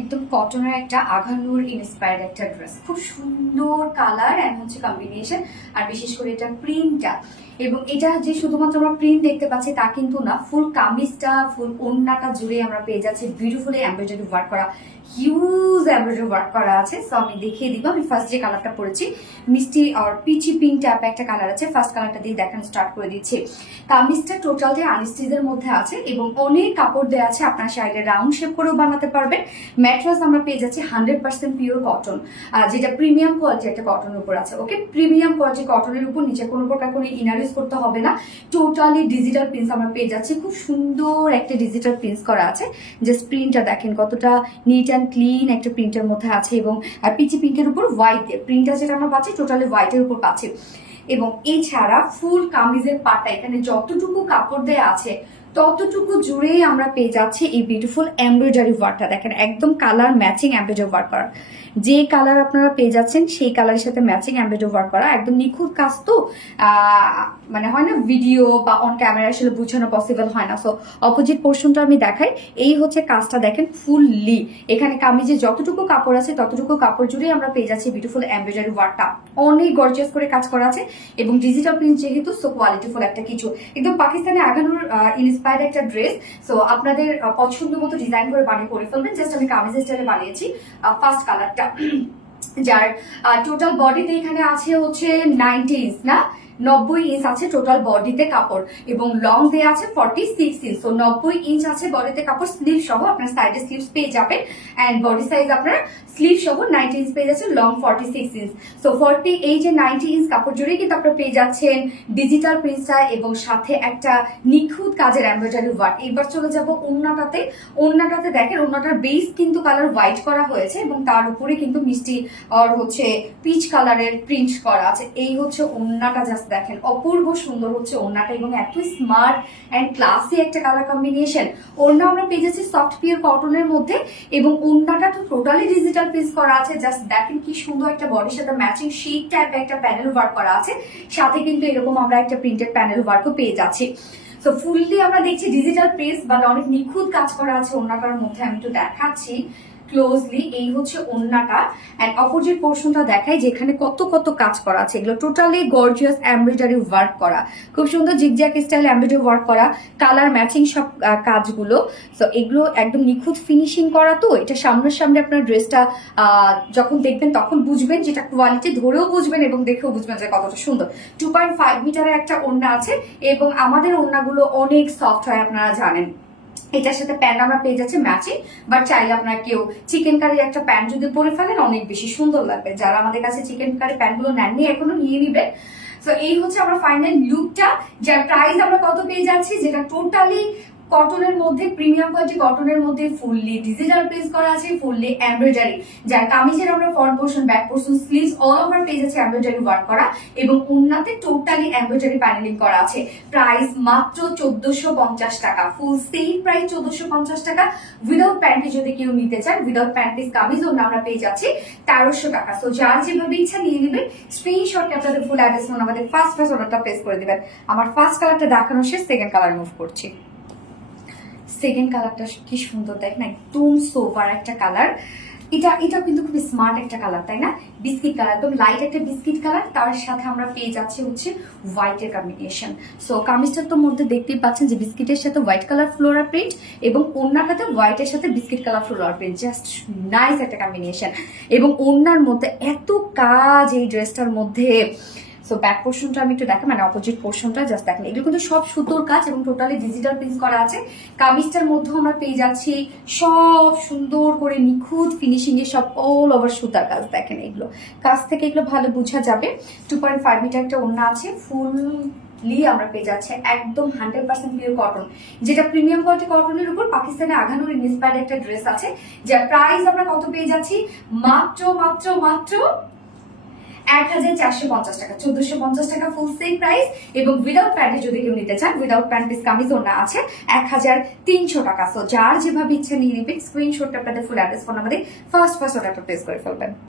একদম কটনের একটা আঘানুর ইন্সপায়ার্ড একটা ড্রেস, খুব সুন্দর কালার এন্ড হচ্ছে কম্বিনেশন, আর বিশেষ করে এটা প্রিন্টটা। এবং এটা যে শুধুমাত্র আমরা প্রিন্ট দেখতে পাচ্ছি তা কিন্তু না, ফুল কামিজটা ফুল ওড়নাটা জুড়ে আমরা পেয়ে যাচ্ছি বিউটিফুলি এমব্রয়ডারি ওয়ার্ক করা, হিউজ এমব্রয়ডারি ওয়ার্ক করা আছে। সো আমি দেখিয়ে দিব। আমি ফার্স্ট যে কালারটা পরেছি মিষ্টি আর পিচি পিঙ্ক টাইপ একটা কালার আছে, ফার্স্ট কালারটা দিয়ে দেখানো স্টার্ট করে দিচ্ছি। কামিজটা টোটালটা আনস্টিচের মধ্যে আছে এবং অনেক কাপড় দেওয়া আছে, আপনার চাইলে রাউন্ড শেপ করেও বানাতে পারবেন। ম্যাট্রেস আমরা পেয়ে যাচ্ছি 100% পিওর কটন, যেটা প্রিমিয়াম কোয়ালিটি একটা কটনের উপর আছে। ওকে, প্রিমিয়াম কোয়ালিটি কটনের উপর নিচে কোনো প্রকার কোনো ইনার ইউজ করতে হবে না। টোটালি ডিজিটাল প্রিন্টস আমরা পেয়ে যাচ্ছি, খুব সুন্দর একটা ডিজিটাল প্রিন্টস করা আছে। জাস্ট প্রিন্টটা দেখেন কতটা নিট অ্যান্ড ক্লিন একটা প্রিন্টের মধ্যে আছে। এবং আর পিচি পিঙ্কের উপর হোয়াইট দিয়ে প্রিন্টটা যেটা আমরা পাচ্ছি টোটালি হোয়াইটের উপর পাচ্ছি। এবং এছাড়া ফুল কামিজের পাটটা এখানে যতটুকু কাপড় দেয়া আছে ততটুকু জুড়েই আমরা পেয়ে যাচ্ছি এই বিউটিফুল এমব্রয়ডারি ওয়ার্কটা। দেখেন একদম কালার ম্যাচিং এমব্রয়ডারি ওয়ার্ক করা, যে কালার আপনারা পেয়ে যাচ্ছেন সেই কালারের সাথে ম্যাচিং এমব্রয়ডারি ওয়ার্ক করা, একদম নিখুঁত কাজ। তো মানে হয় না ভিডিও বা অন ক্যামেরা আসলে বোঝানো পসিবল হয় না। সো অপোজিট পোর্শনটা আমি দেখাই। এই হচ্ছে কাজটা, দেখেন ফুললি এখানে কামিজে যতটুকু কাপড় আছে ততটুকু কাপড় জুড়েই আমরা পেয়ে যাচ্ছি বিউটিফুল এমব্রয়ডারি ওয়ার্কটা। অনেক গর্জিয়াস করে কাজ করা আছে এবং ডিজিটাল প্রিন্ট যেহেতু, সো কোয়ালিটিফুল একটা কিছু, একদম পাকিস্তানি আগানোর ইন্সপায়ার্ড একটা ড্রেস। সো আপনাদের পছন্দ মতো ডিজাইন করে বানিয়ে করে ফেলবেন। জাস্ট আমি কামিজের স্টাইলে বানিয়েছি ফার্স্ট কালারটা, যার টোটাল বডিতে এখানে আছে হচ্ছে 90 ইঞ্চ না 90 ইঞ্চ আছে টোটাল বডিতে কাপড়, এবং লং দেয়া আছে 46 ইঞ্চ। সো 90 ইঞ্চ আছে বডিতে কাপড়, স্লিভ সহ আপনার সাইডে স্লিভস পেয়ে যাবেন। এন্ড বডি সাইজ আপনার স্লিভ সহ 90 ইঞ্চ পেয়ে যাচ্ছেন, লং 46 ইঞ্চ। সো 40 এই যে 90 ইঞ্চ কাপড় জুড়ে কিন্তু আপনারা পেয়ে যাচ্ছেন ডিজিটাল প্রিন্টটা এবং সাথে একটা নিখুঁত কাজের এমব্রয়ডারি ওয়ার্ক। এবার চলে যাব ওড়নাটাতে। ওড়নাটাতে দেখেন ওড়নাটার বেস কিন্তু কালার হোয়াইট করা হয়েছে এবং তার উপরে কিন্তু মিষ্টি আর হচ্ছে পিচ কালারের প্রিন্ট করা আছে। এই হচ্ছে ওড়নাটা, জাস্ট দেখেন অপূর্ব সুন্দর হচ্ছে ওড়নাটা এবং এত স্মার্ট এন্ড ক্লাসি একটা কালার কম্বিনেশন। ওড়না আমরা পেয়ে যাচ্ছি সফট পিওর কটনের মধ্যে এবং ওড়নাটা তো টোটালি ডিজিটাল প্রিন্ট করা আছে। জাস্ট দেখেন কি সুন্দর একটা বডির সাথে ম্যাচিং শীট টাইপ একটা প্যানেল ওয়ার্ক করা আছে, সাথে কিন্তু এরকম আমরা একটা প্রিন্টেড প্যানেল ওয়ার্কও পেয়ে যাচ্ছি। তো ফুললি আমরা দেখছি ডিজিটাল প্রিন্ট বাট অনেক নিখুঁত কাজ করা আছে ওড়নাটার মধ্যে। আমি একটু দেখাচ্ছি ক্লোজলি। এই হচ্ছে ওড়নাটা এন্ড অপোজিট পোর্শনটা দেখাই যেখানে কত কত কাজ করা আছে। এগুলো টোটালি গর্জিয়াস এমব্রয়ডারি ওয়ার্ক করা, খুব সুন্দর জিগজ্যাগ স্টাইল এমব্রয়ডারি ওয়ার্ক করা, কালার ম্যাচিং সব কাজগুলো। তো এগুলো একদম নিখুঁত ফিনিশিং করা। তো এটা সামনাসামনি আপনার ড্রেসটা যখন দেখবেন তখন বুঝবেন, যেটা কোয়ালিটি ধরেও বুঝবেন এবং দেখেও বুঝবেন যে কতটা সুন্দর। 2.5 মিটারের একটা ওড়না আছে এবং আমাদের ওড়নাগুলো অনেক সফট হয় আপনারা জানেন। এটার সাথে প্যান্ট আমরা পেয়ে যাচ্ছি ম্যাচিং, বাট চাইলে আপনার কেউ চিকেন কারি একটা প্যান্ট যদি পরে ফেলেন অনেক বেশি সুন্দর লাগবে। যারা আমাদের কাছে চিকেন কারি প্যান্ট গুলো নেননি এখনো নিয়ে নিবেন। তো এই হচ্ছে আমার ফাইনাল লুকটা, যার প্রাইস আমরা কত পেয়ে যাচ্ছি, যেটা টোটালি কটনের মধ্যে প্রিমিয়াম কোয়ালিটি কটনের মধ্যে ফুললি ডিজিটাল প্রিন্ট করা আছে, ফুললি এমব্রয়ডারি, যার কামিজের আমরা front portion back portion sleeves all over পেয়ে যাচ্ছে এমব্রয়ডারি ওয়ার্ক করা এবং ওড়নাতে টোটালি এমব্রয়ডারি প্যানেলিং করা আছে। প্রাইস মাত্র 1450 টাকা, ফুল সেম প্রাইস 1450 টাকা। উইদাউট প্যান্টি যদি কেউ নিতে চান, উইদাউট প্যান্টিস কামিজ ওড়না আমরা পেয়ে যাচ্ছি 1300 টাকা। সো যার যেভাবে ইচ্ছা নিয়ে নেবেন, স্ক্রিনশট আপনাদের ফুল অ্যাড্রেস ফোন আমাদের ফার্স্ট অর্ডারটা প্লেস করে দিবেন। আমার ফার্স্ট কালারটা দেখানো শেষ, সেকেন্ড কালার মুভ করছি। সেকেন্ড কালারটা কি সুন্দর দেখেন, একদম সোভার একটা কালার। এটা কিন্তু খুব স্মার্ট একটা কালার, তাই না? বিস্কিট কালার, একদম লাইট একটা বিস্কিট কালার, তার সাথে আমরা পেয়ে যাচ্ছি হচ্ছে হোয়াইটের কম্বিনেশন। সো কামিজটার তো মধ্যে দেখতেই পাচ্ছেন যে বিস্কিটের সাথে হোয়াইট কালার ফ্লোরাল প্রিন্ট এবং ওড়নাটাতে হোয়াইটের সাথে biscuit colour floral print, just nice একটা কম্বিনেশন। এবং ওড়নার মধ্যে এত কাজ এই ড্রেসটার মধ্যে। সো ব্যাক পোর্শনটা আমি একটু দেখাই, মানে অপোজিট পোর্শনটা জাস্ট দেখেন, এগুলো কিন্তু সব সুতোর কাজ এবং টোটালি ডিজিটাল প্রিন্ট করা আছে। কামিজটার মধ্যে আমরা পেয়ে যাচ্ছি সব সুন্দর করে নিখুঁত ফিনিশিং এ সব অল ওভার সুতার কাজ। দেখেন এগুলো কাজ থেকে এগুলো ভালো বোঝা যাবে। 2.5 মিটার একটা ওড়না আছে, ফুল আমরা পেয়ে যাচ্ছে একদম 100% পিওর কটন, যেটা প্রিমিয়াম কোয়ালিটি কটনের উপর পাকিস্তানে আঘানুর ইন্সপায়ার্ড একটা ড্রেস আছে, যার প্রাইস আমরা কত পেয়ে যাচ্ছি, মাত্র মাত্র মাত্র 1450 টাকা, 1450 টাকা ফুল সেম প্রাইস। এবং উইদাউট প্যান্টে যদি কেউ নিতে চান, উইদাউট প্যান্ট পিস কামিজ ওড়না আছে 1300 টাকা। সো যার যেভাবে ইচ্ছা নিয়ে নেবেন, স্ক্রিনশটটা আপনাদের ফুল অ্যাড্রেস ফোন আমাদের ফার্স্ট অর্ডারটা প্লেস করে ফেলবেন।